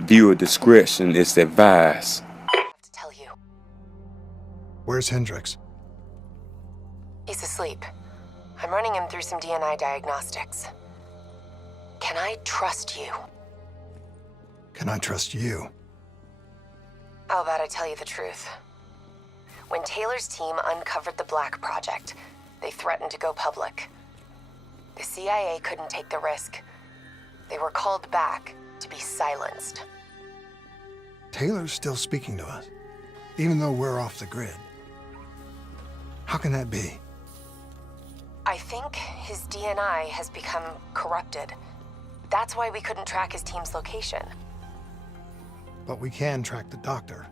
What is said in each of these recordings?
Viewer discretion is advised. I have to tell you. Where's Hendricks? He's asleep. I'm running him through some DNA diagnostics. Can I trust you? Can I trust you? How about I tell you the truth? When Taylor's team uncovered the Black Project, they threatened to go public. The CIA couldn't take the risk. They were called back to be silenced. Taylor's still speaking to us, even though we're off the grid. How can that be? I think his DNA has become corrupted. That's why we couldn't track his team's location. But we can track the doctor.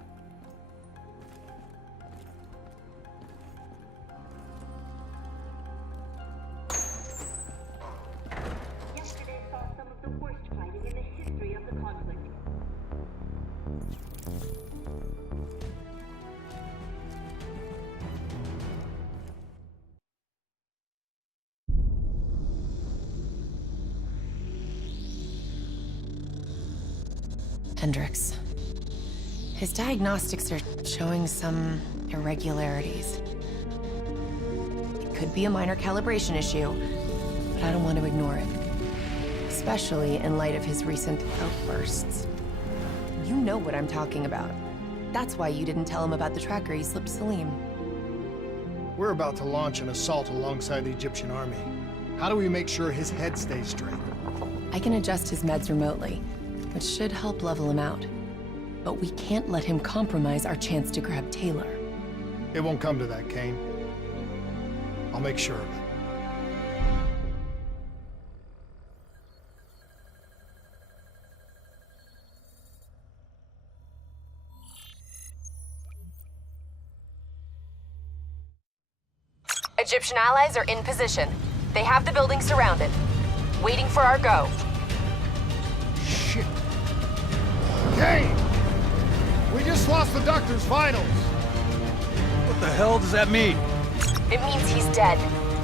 Yesterday saw some of the worst fighting in the history of the conflict. Hendricks. His diagnostics are showing some irregularities. It could be a minor calibration issue, but I don't want to ignore it. Especially in light of his recent outbursts. You know what I'm talking about. That's why you didn't tell him about the tracker he slipped Salim. We're about to launch an assault alongside the Egyptian army. How do we make sure his head stays straight? I can adjust his meds remotely, which should help level him out. But we can't let him compromise our chance to grab Taylor. It won't come to that, Kane. I'll make sure of it. Egyptian allies are in position. They have the building surrounded, waiting for our go. Shit. Kane! We just lost the doctor's vitals. What the hell does that mean? It means he's dead,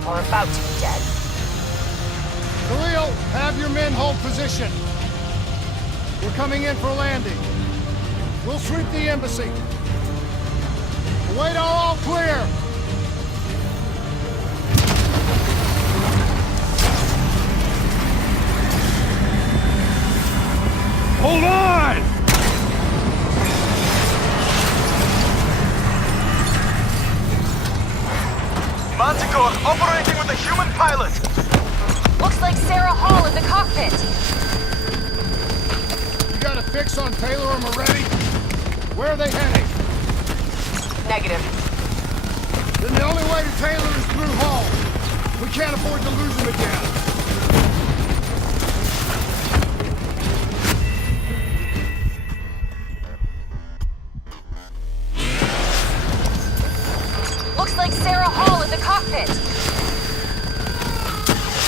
or about to be dead. Khalil, have your men hold position. We're coming in for landing. We'll sweep the embassy. Await all clear. Hold on! Manticore operating with a human pilot! Looks like Sarah Hall in the cockpit. You got a fix on Taylor and Moretti? Where are they heading? Negative. Then the only way to Taylor is through Hall. We can't afford to lose him again. Looks like Sarah Hall in the cockpit.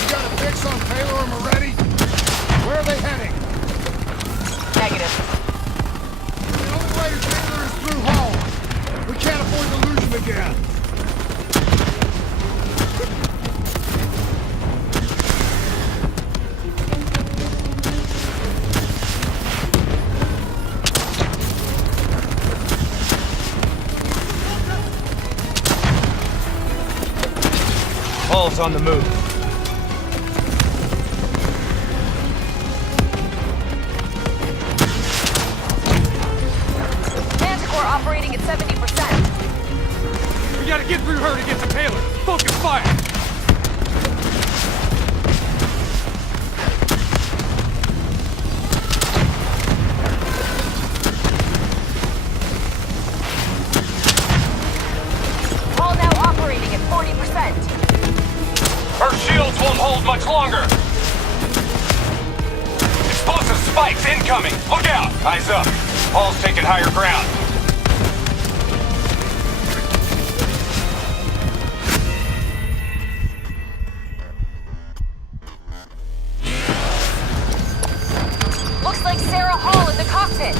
You got a fix on Taylor and Moretti? Where are they heading? Negative. The only way to Taylor is through Hall. We can't afford to lose him again. Hall's on the move. Manticore operating at 70%. We gotta get through her to get to Taylor. Focus fire! Hall now operating at 40%. Her shields won't hold much longer! Explosive spikes incoming! Look out! Eyes up! Hall's taking higher ground. Looks like Sarah Hall in the cockpit.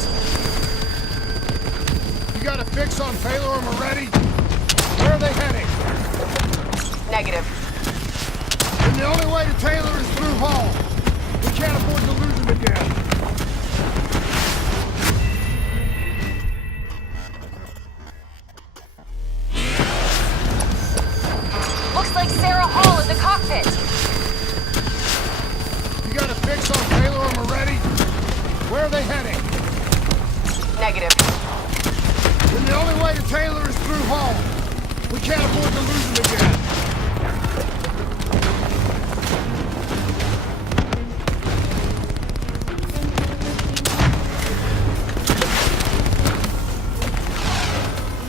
You got a fix on Taylor and Moretti? Where are they heading? Negative. And the only way to Taylor is through Hall. We can't afford to lose him again. are they heading? Negative. Then the only way to Taylor is through Hall. We can't afford to lose him again.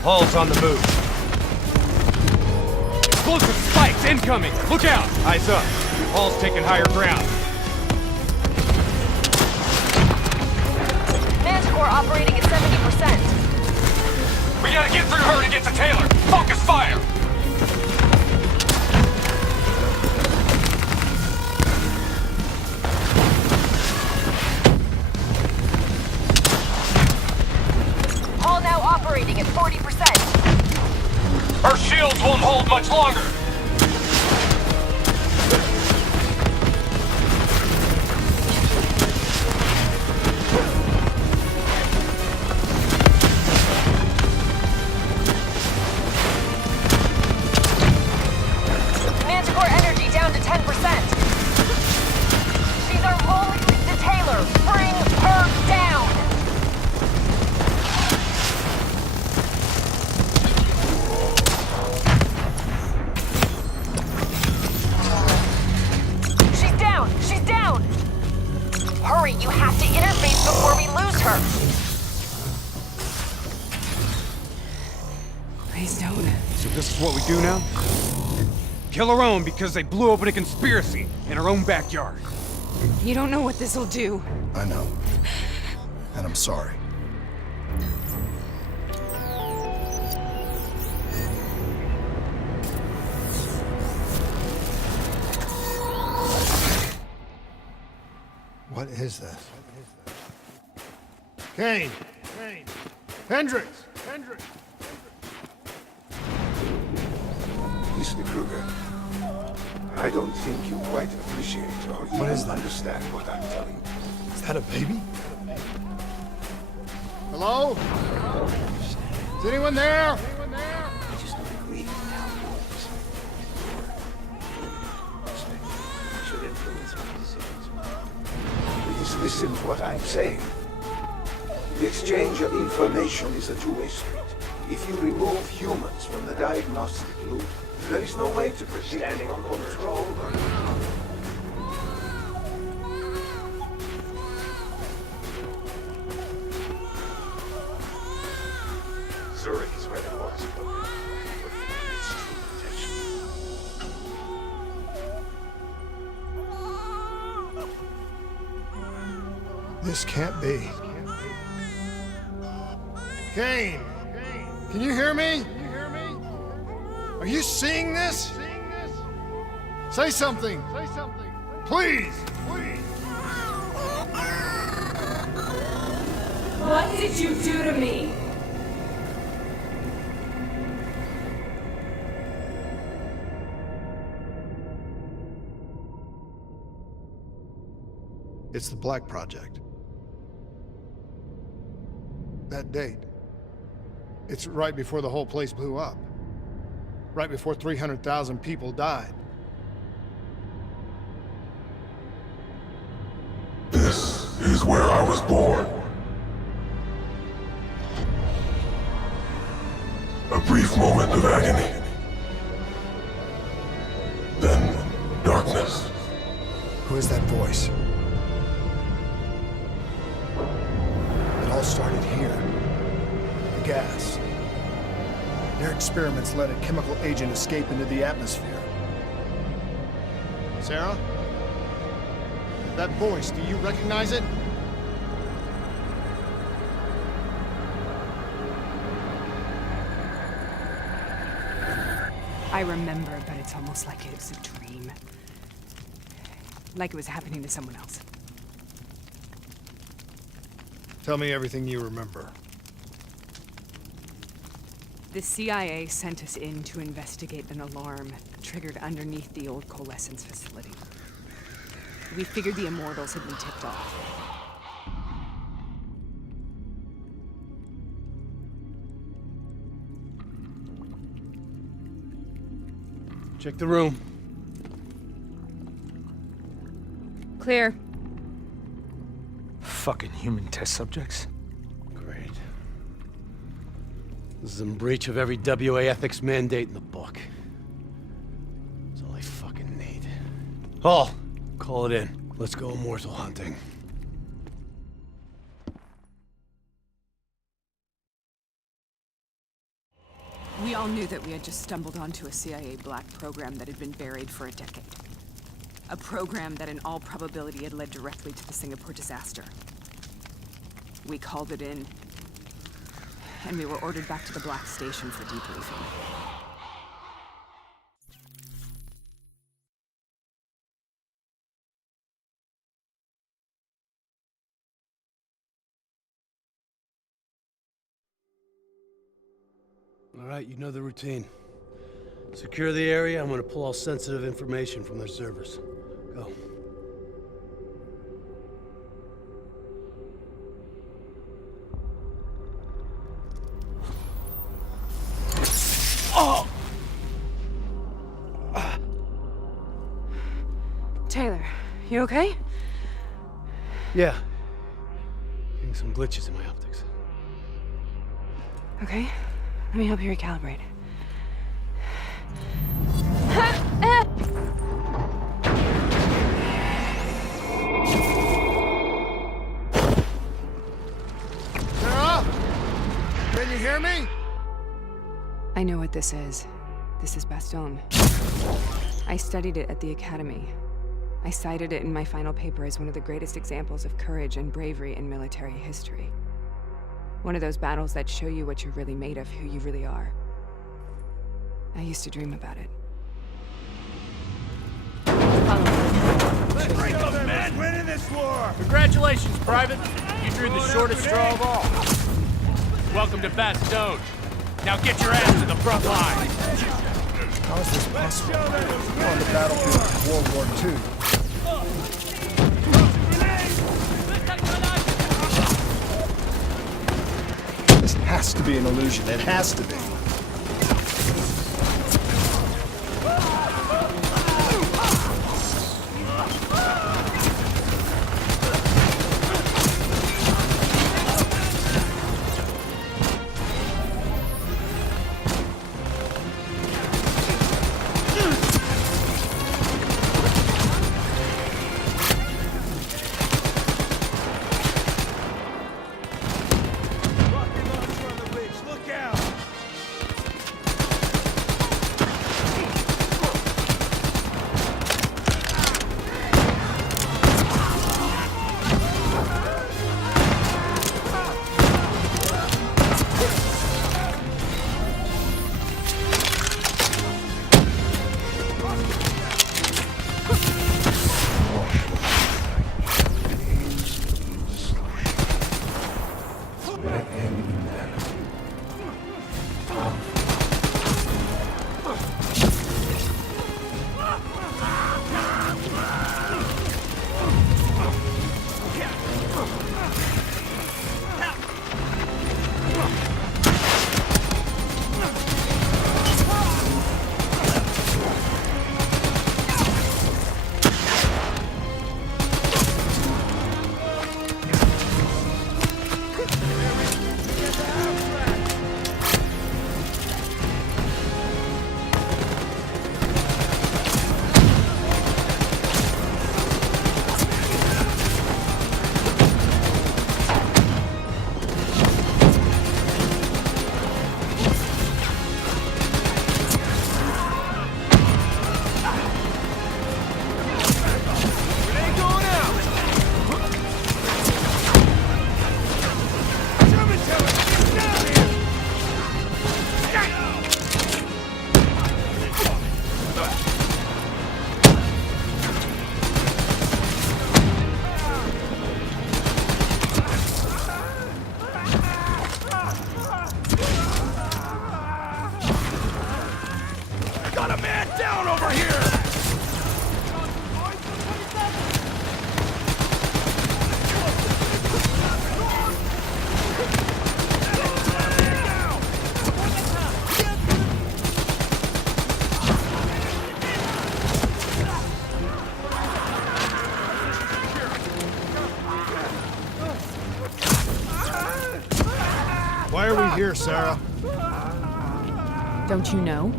Hall's on the move. Explosive spikes incoming! Look out! Eyes up. Hall's taking higher ground. Manticore operating at 70%. We gotta get through her to get to Taylor! Focus fire! Hall now operating at 40%. Our shields won't hold much longer! Manticore energy down to 10%. She's our only lead to Taylor. Bring her down. She's down. She's down. Hurry, you have to interface before we lose her. Please don't. So this is what we do now? Kill our own because they blew open a conspiracy in our own backyard. You don't know what this'll do. I know. And I'm sorry. What is this? Kane! Kane! Hendricks! Hendricks! Mr. Kruger, I don't think you quite appreciate or even understand what I'm telling you. Is that a baby? Hello? Is anyone there? Anyone there? I just agree now should influence my decisions. Please listen to what I'm saying. The exchange of information is a two-way street. If you remove humans from the diagnostic loop, there is no way to pretend on control. Zurich is where it was, but it's true potential. This can't be. Kane! Can you hear me? Are you seeing this? Say something! Say something! Please! Please! What did you do to me? It's the Black Project. That date. It's right before the whole place blew up. Right before 300,000 people died. This is where I was born. A brief moment of agony. Then darkness. Who is that voice? It all started here. The gas. Their experiments let a chemical agent escape into the atmosphere. Sarah? That voice, do you recognize it? I remember, but it's almost like it was a dream. Like it was happening to someone else. Tell me everything you remember. The CIA sent us in to investigate an alarm triggered underneath the old coalescence facility. We figured the Immortals had been tipped off. Check the room. Clear. fucking human test subjects? Great. This is in breach of every WA ethics mandate in the book. That's all I fucking need. Hall, call it in. Let's go immortal hunting. We all knew that we had just stumbled onto a CIA black program that had been buried for a decade. A program that in all probability had led directly to the Singapore disaster. We called it in, and we were ordered back to the Black Station for debriefing. All right, you know the routine. Secure the area. I'm gonna pull all sensitive information from their servers. Go. Taylor, you okay? Yeah. Getting some glitches in my optics. Okay, let me help you recalibrate. Sarah? Can you hear me? I know what this is. This is Bastogne. I studied it at the Academy. I cited it in my final paper as one of the greatest examples of courage and bravery in military history. One of those battles that show you what you're really made of, who you really are. I used to dream about it. Winning this war! Congratulations, Private. You drew the shortest straw of all. Welcome to Bastogne. Now get your ass to the front line. How is this possible? We're on the battlefield of World War II. This has to be an illusion. It has to be. Why are we here, Sarah? Don't you know?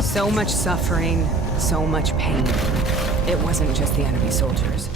So much suffering, so much pain. It wasn't just the enemy soldiers.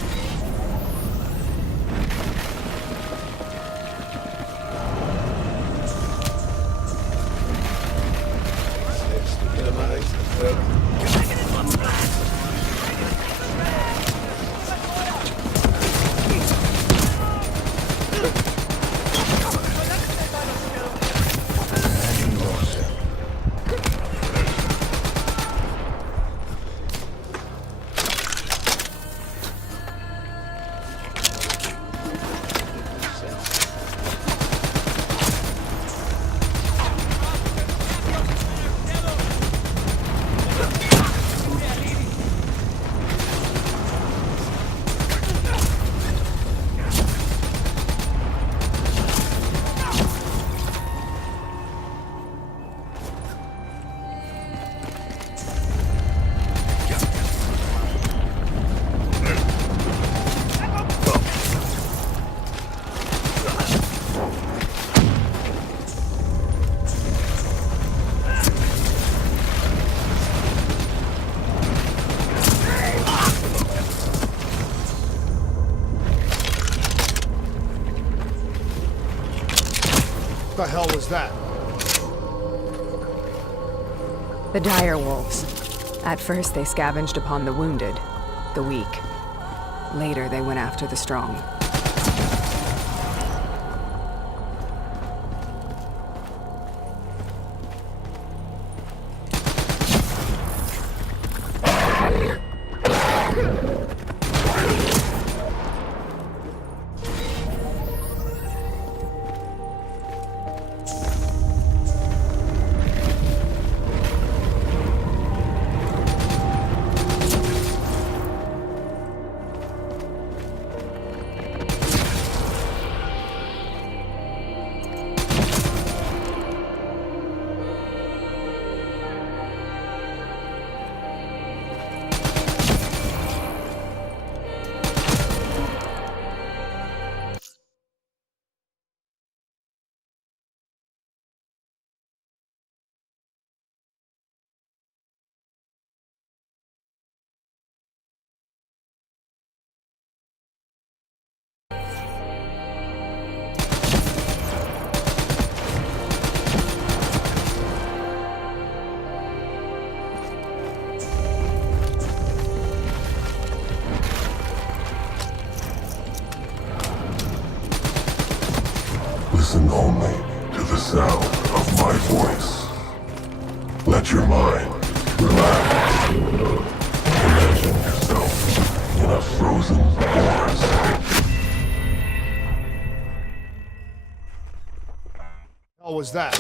What the hell was that? The dire wolves. At first they scavenged upon the wounded, the weak. Later they went after the strong. Listen only to the sound of my voice. Let your mind relax. Imagine yourself in a frozen forest. What was that?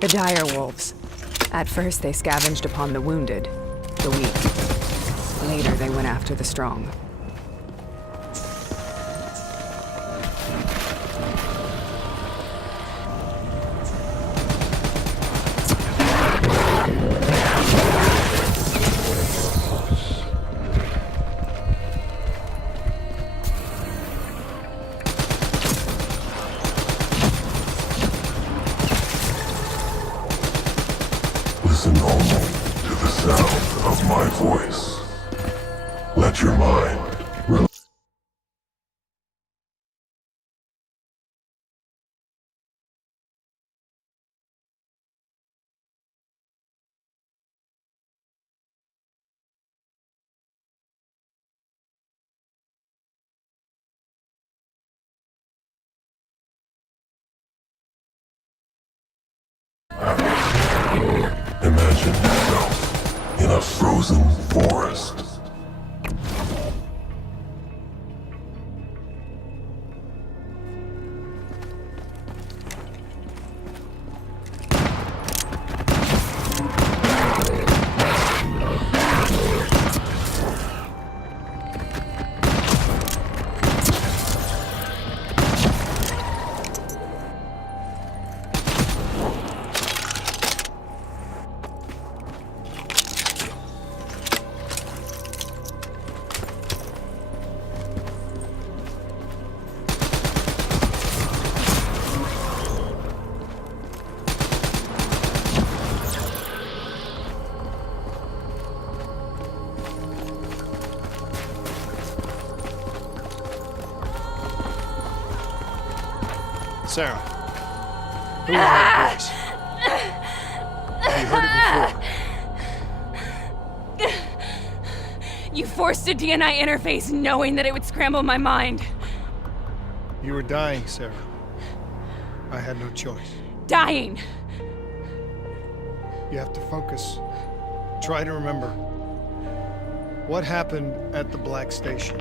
The dire wolves. At first they scavenged upon the wounded, the weak. Later they went after the strong. Listen only to the sound of my voice. Let your mind relax. Imagine yourself in a frozen forest. Sarah. Who is that voice? Have you heard it before? You forced a DNA interface knowing that it would scramble my mind. You were dying, Sarah. I had no choice. Dying! You have to focus. Try to remember. What happened at the Black Station?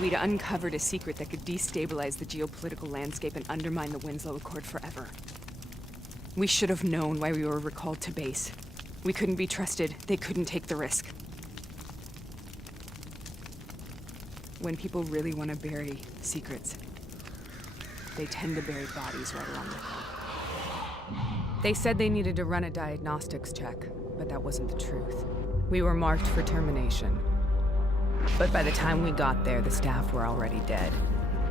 We'd uncovered a secret that could destabilize the geopolitical landscape and undermine the Winslow Accord forever. We should have known why we were recalled to base. We couldn't be trusted. They couldn't take the risk. When people really want to bury secrets, they tend to bury bodies right along with them. They said they needed to run a diagnostics check, but that wasn't the truth. We were marked for termination. But by the time we got there, the staff were already dead.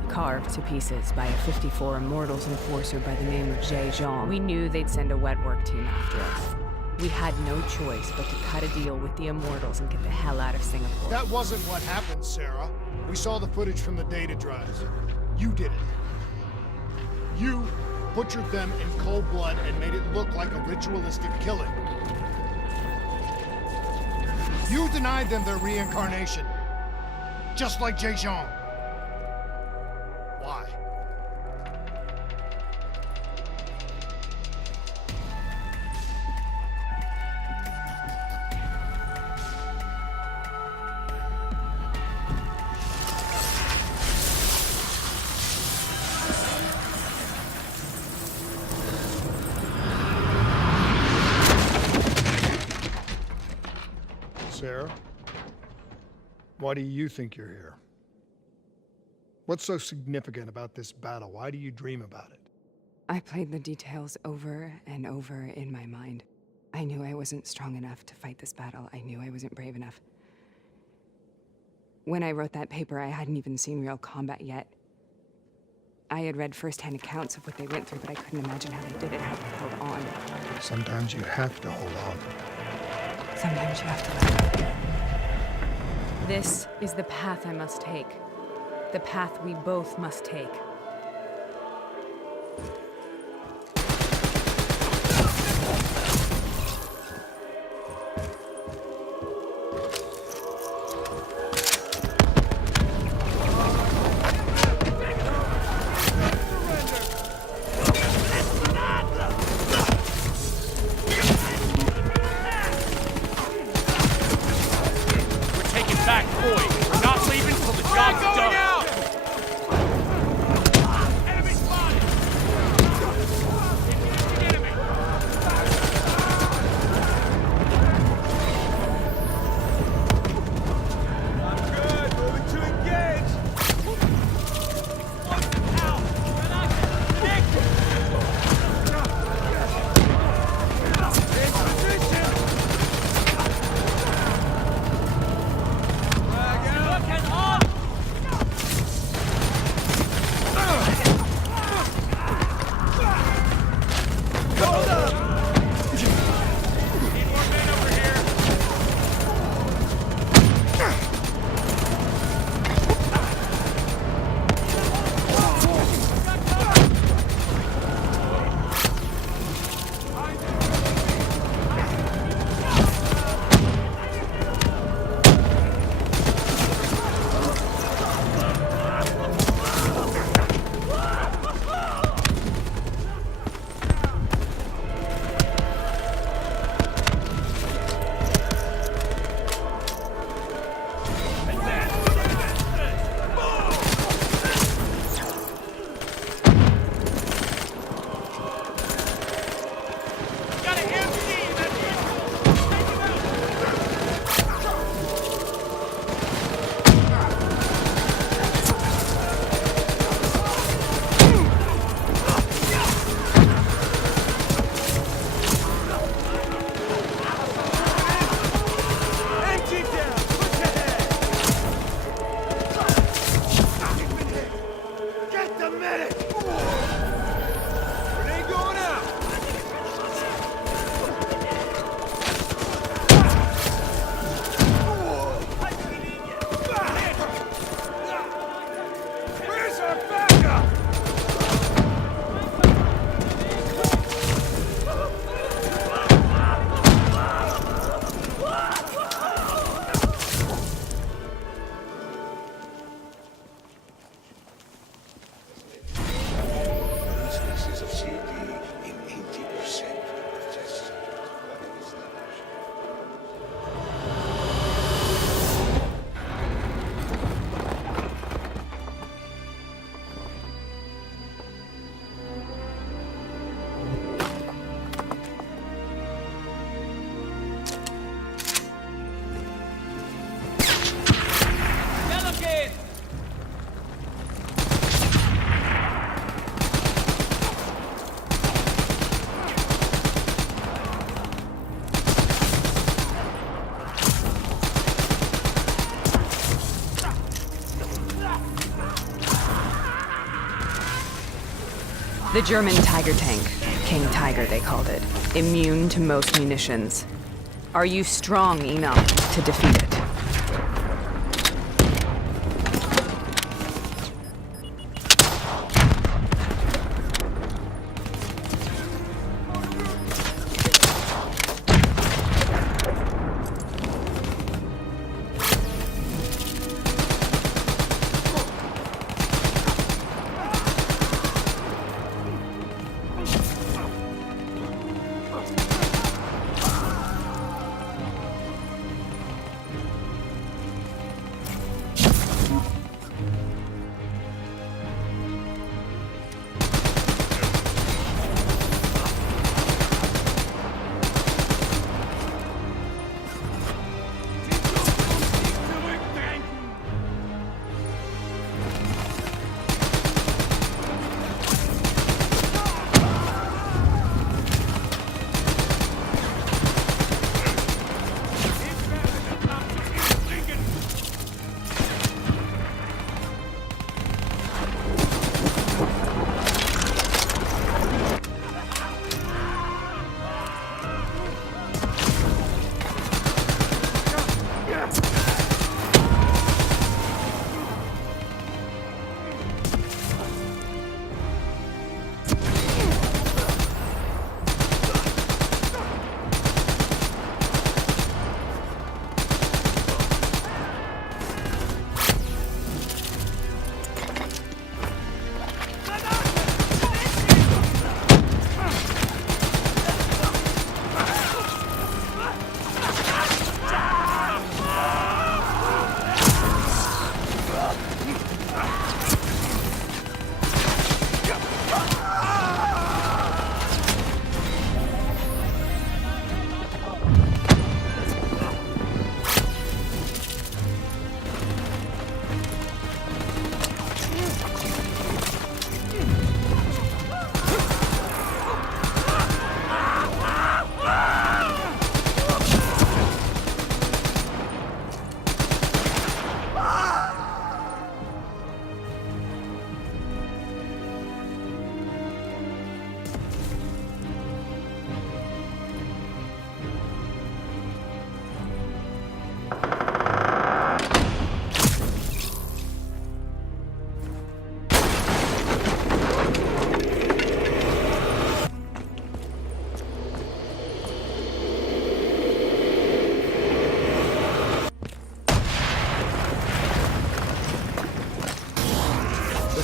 Carved to pieces by a 54 Immortals enforcer by the name of Jean. We knew they'd send a wet work team after us. We had no choice but to cut a deal with the Immortals and get the hell out of Singapore. That wasn't what happened, Sarah. We saw the footage from the data drives. You did it. You butchered them in cold blood and made it look like a ritualistic killing. You denied them their reincarnation. Just like Jean. Why? Sarah? Why do you think you're here? What's so significant about this battle? Why do you dream about it? I played the details over and over in my mind. I knew I wasn't strong enough to fight this battle. I knew I wasn't brave enough. When I wrote that paper, I hadn't even seen real combat yet. I had read first-hand accounts of what they went through, but I couldn't imagine how they did it, how they held on. Sometimes you have to hold on. Sometimes you have to let go. This is the path I must take. The path we both must take. We're taking back Boyd. We're not leaving till the job's done. The German Tiger tank. King Tiger, they called it. Immune to most munitions. Are you strong enough to defeat it?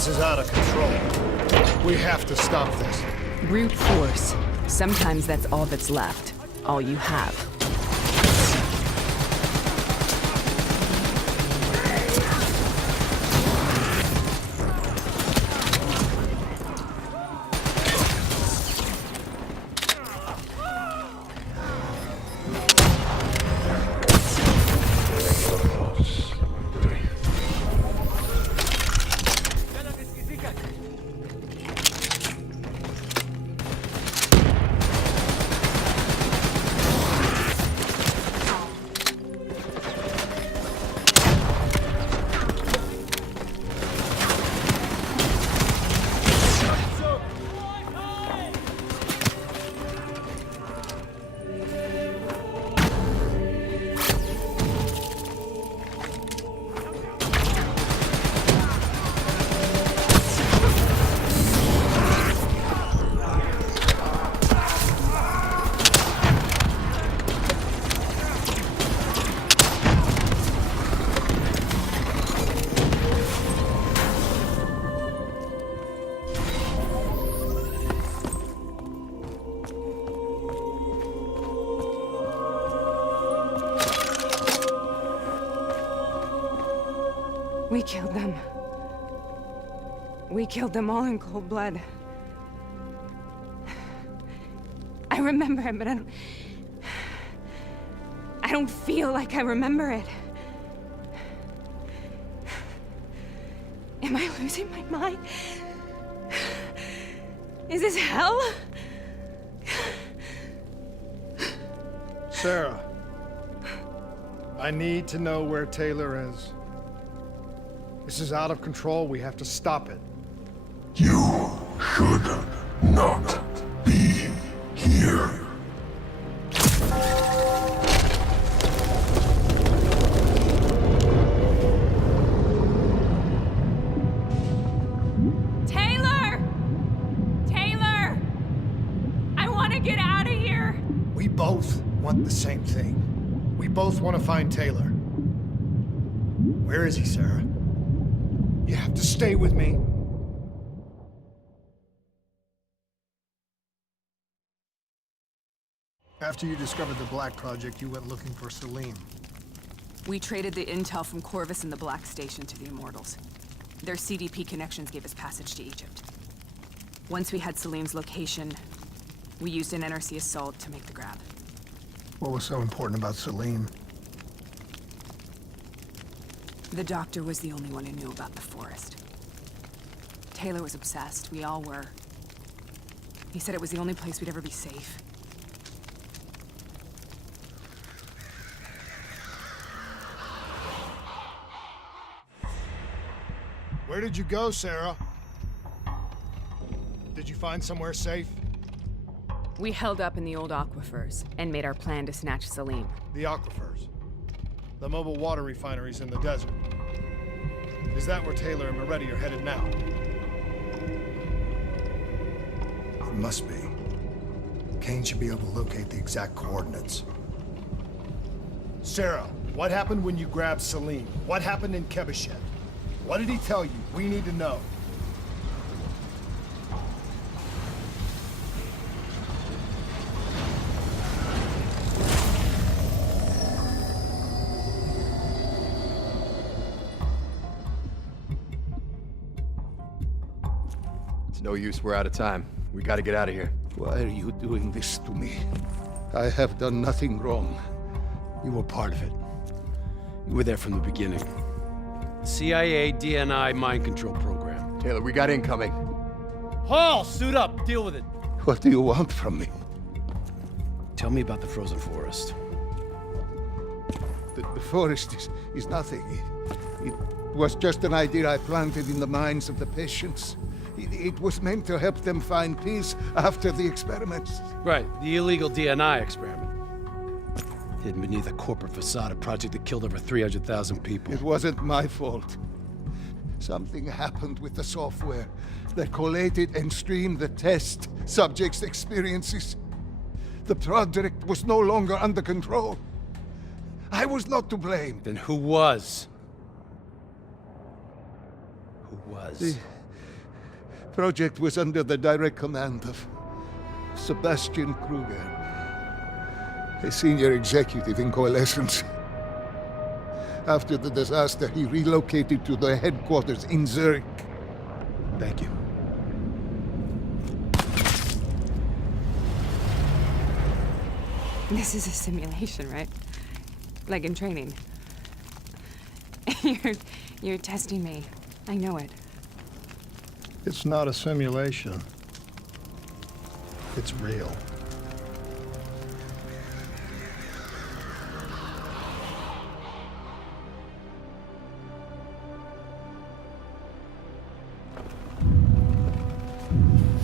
This is out of control. We have to stop this. Brute force. Sometimes that's all that's left. All you have. We killed them. We killed them all in cold blood. I remember it, but I don't feel like I remember it. Am I losing my mind? Is this hell? Sarah, I need to know where Taylor is. This is out of control. We have to stop it. You should not be here. Taylor! Taylor! I want to get out of here! We both want the same thing. We both want to find Taylor. Where is he, Sarah? You have to stay with me. After you discovered the Black Project, you went looking for Salim. We traded the intel from Corvus and the Black Station to the Immortals. Their CDP connections gave us passage to Egypt. Once we had Salim's location, we used an NRC assault to make the grab. What was so important about Salim? The doctor was the only one who knew about the forest. Taylor was obsessed. We all were. He said it was the only place we'd ever be safe. Where did you go, Sarah? Did you find somewhere safe? We held up in the old aquifers and made our plan to snatch Salim. The aquifers. The mobile water refineries in the desert. Is that where Taylor and Moretti are headed now? It must be. Kane should be able to locate the exact coordinates. Sarah, what happened when you grabbed Salim? What happened in Kebashet? What did he tell you? We need to know. It's no use, we're out of time. We gotta get out of here. Why are you doing this to me? I have done nothing wrong. You were part of it. You were there from the beginning. CIA, DNI, mind control program. Taylor, we got incoming. Hall, suit up, deal with it. What do you want from me? Tell me about the frozen forest. The forest is nothing. It was just an idea I planted in the minds of the patients. It was meant to help them find peace after the experiments. Right, the illegal DNI experiment. Hidden beneath a corporate facade, a project that killed over 300,000 people. It wasn't my fault. Something happened with the software that collated and streamed the test subjects' experiences. The project was no longer under control. I was not to blame. Then who was? Who was? The project was under the direct command of Sebastian Kruger, a senior executive in Coalescence. After the disaster, he relocated to the headquarters in Zurich. Thank you. This is a simulation, right? Like in training. You're testing me. I know it. It's not a simulation. It's real.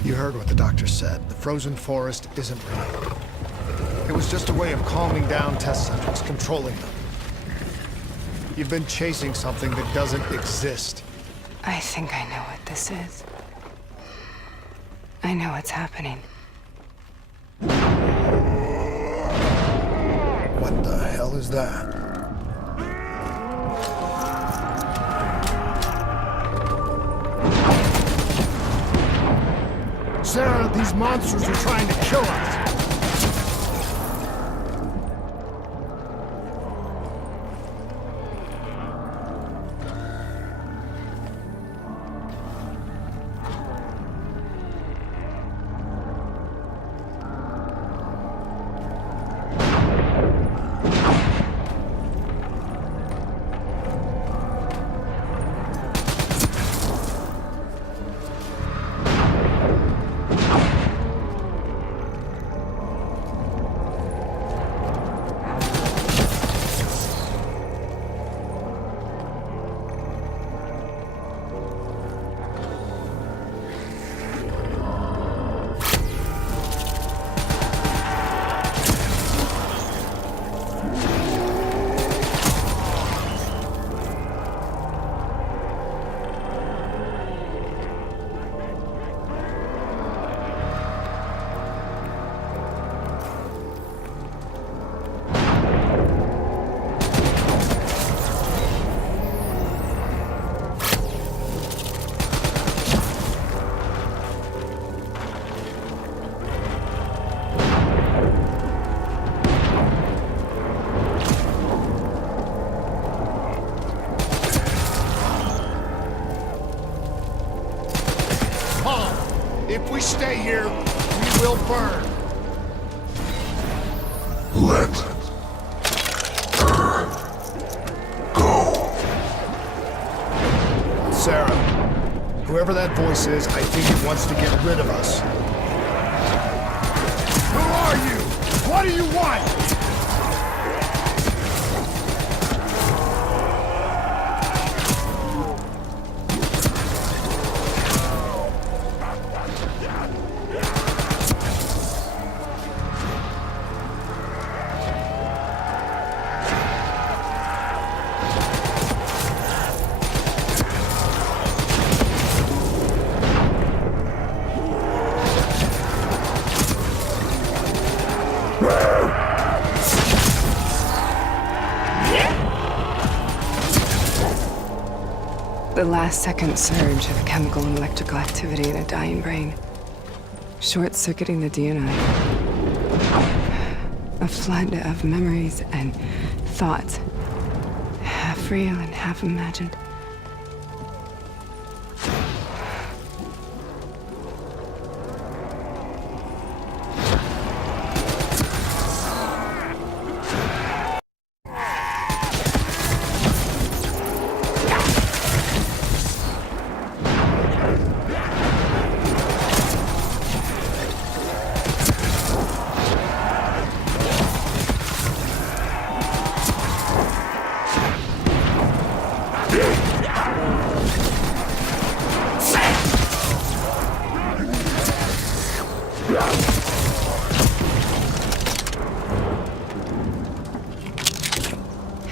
You heard what the doctor said. The frozen forest isn't real. It was just a way of calming down test subjects, controlling them. You've been chasing something that doesn't exist. I think I know what this is. I know what's happening. What the hell is that? Sarah, these monsters are trying to kill us! here, we will burn. Let her go. Sarah, whoever that voice is, I think it wants to get rid of us. Who are you? What do you want? The last second surge of chemical and electrical activity in a dying brain. Short-circuiting the DNA. A flood of memories and thoughts. Half real and half imagined.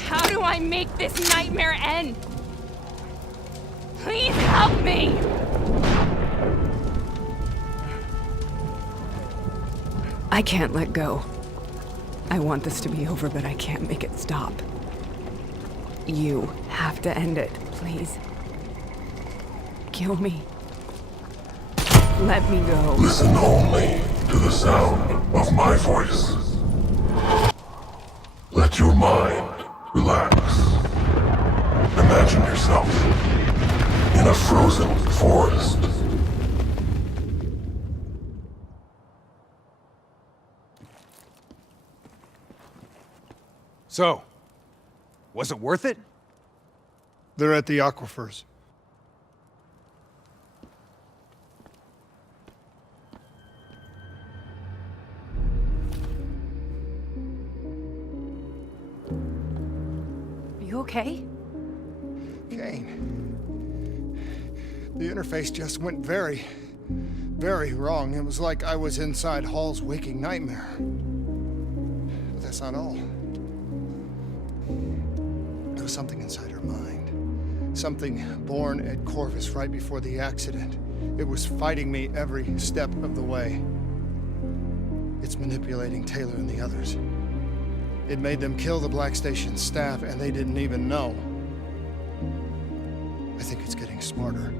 How do I make this nightmare end? Please help me! I can't let go. I want this to be over, but I can't make it stop. You have to end it, please. Kill me. Let me go. Listen only to the sound of my voice. Let your mind relax. Imagine yourself in a frozen forest. So, was it worth it? They're at the aquifers. Are you okay? Kane. The interface just went very, very wrong. It was like I was inside Hall's waking nightmare. But that's not all. There was something inside her mind. Something born at Corvus right before the accident. It was fighting me every step of the way. It's manipulating Taylor and the others. It made them kill the Black Station staff, and they didn't even know. I think it's getting smarter.